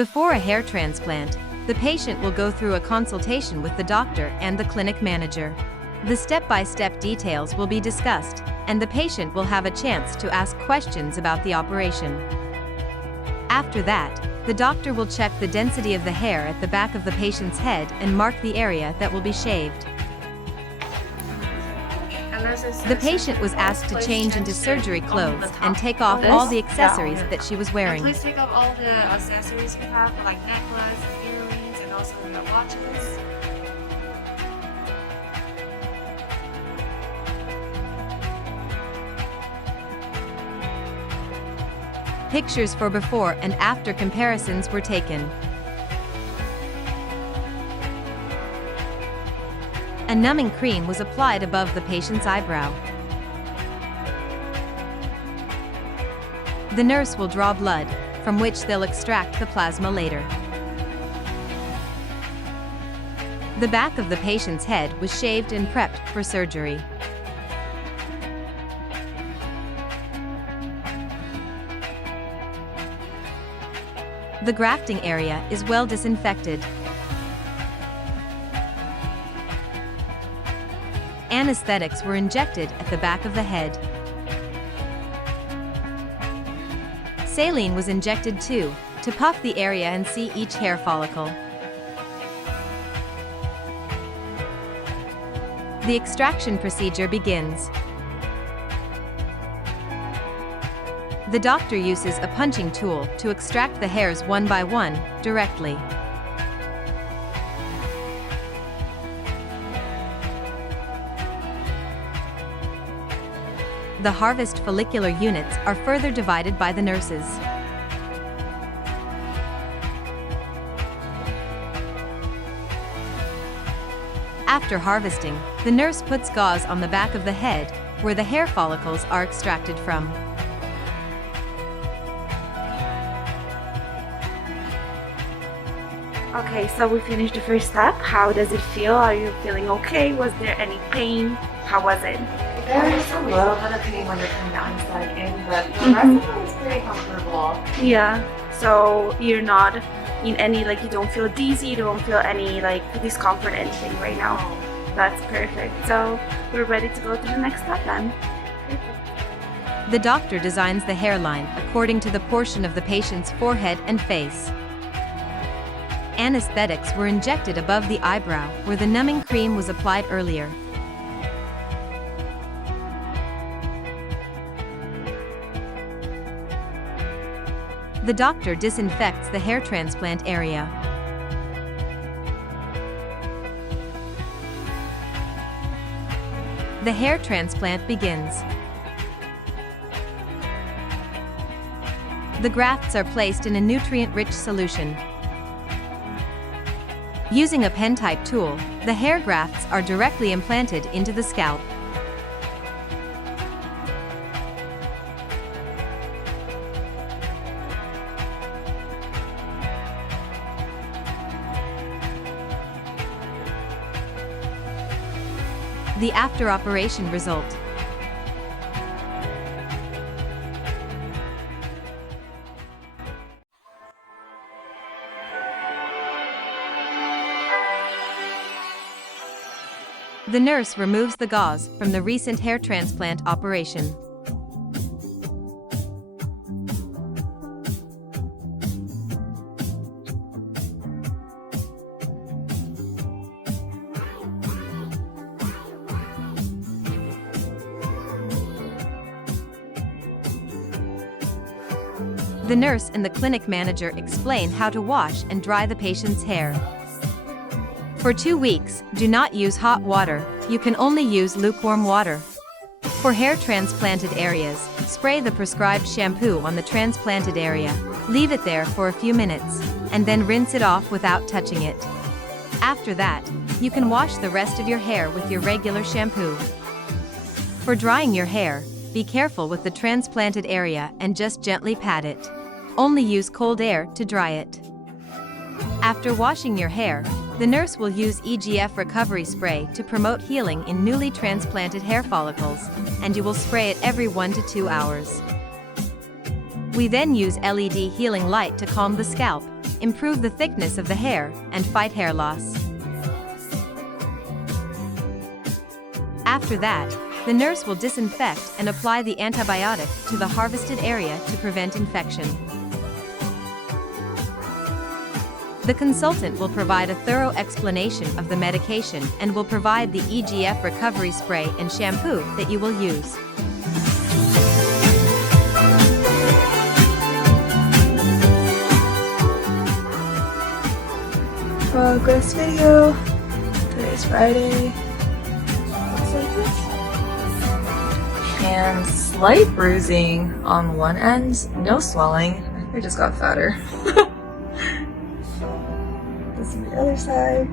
Before a hair transplant, the patient will go through a consultation with the doctor and the clinic manager. The step-by-step details will be discussed, and the patient will have a chance to ask questions about the operation. After that, the doctor will check the density of the hair at the back of the patient's head and mark the area that will be shaved. The patient was asked to change into surgery clothes and take off all the accessories that she was wearing. Please take off all the accessories we have, like necklace, earrings, and also the watches. Pictures for before and after comparisons were taken. A numbing cream was applied above the patient's eyebrow. The nurse will draw blood, from which they'll extract the plasma later. The back of the patient's head was shaved and prepped for surgery. The grafting area is well disinfected. Anesthetics were injected at the back of the head. Saline was injected too, to puff the area and see each hair follicle. The extraction procedure begins. The doctor uses a punching tool to extract the hairs one by one, directly. The harvest follicular units are further divided by the nurses. After harvesting, the nurse puts gauze on the back of the head, where the hair follicles are extracted from. Okay, so we finished the first step. How does it feel? Are you feeling okay? Was there any pain? How was it? There is a little bit of pain when you're putting the anesthetic in, but the rest of it is pretty comfortable. Yeah, so you're not in any, like, you don't feel dizzy, you don't feel any, like, discomfort or anything right now. That's perfect. So we're ready to go to the next step then. The doctor designs the hairline according to the portion of the patient's forehead and face. Anesthetics were injected above the eyebrow, where the numbing cream was applied earlier. The doctor disinfects the hair transplant area. The hair transplant begins. The grafts are placed in a nutrient-rich solution. Using a pen-type tool, the hair grafts are directly implanted into the scalp. The after-operation result. The nurse removes the gauze from the recent hair transplant operation. The nurse and the clinic manager explain how to wash and dry the patient's hair. For 2 weeks, do not use hot water, you can only use lukewarm water. For hair transplanted areas, spray the prescribed shampoo on the transplanted area, leave it there for a few minutes, and then rinse it off without touching it. After that, you can wash the rest of your hair with your regular shampoo. For drying your hair, be careful with the transplanted area and just gently pat it. Only use cold air to dry it. After washing your hair, the nurse will use EGF recovery spray to promote healing in newly transplanted hair follicles, and you will spray it every 1 to 2 hours. We then use LED healing light to calm the scalp. improve the thickness of the hair, and fight hair loss. After that, the nurse will disinfect and apply the antibiotic to the harvested area to prevent infection. The consultant will provide a thorough explanation of the medication and will provide the EGF recovery spray and shampoo that you will use. Progress video. Today's Friday. Looks like this. And slight bruising on one end, no swelling. I think I just got fatter. This is the other side.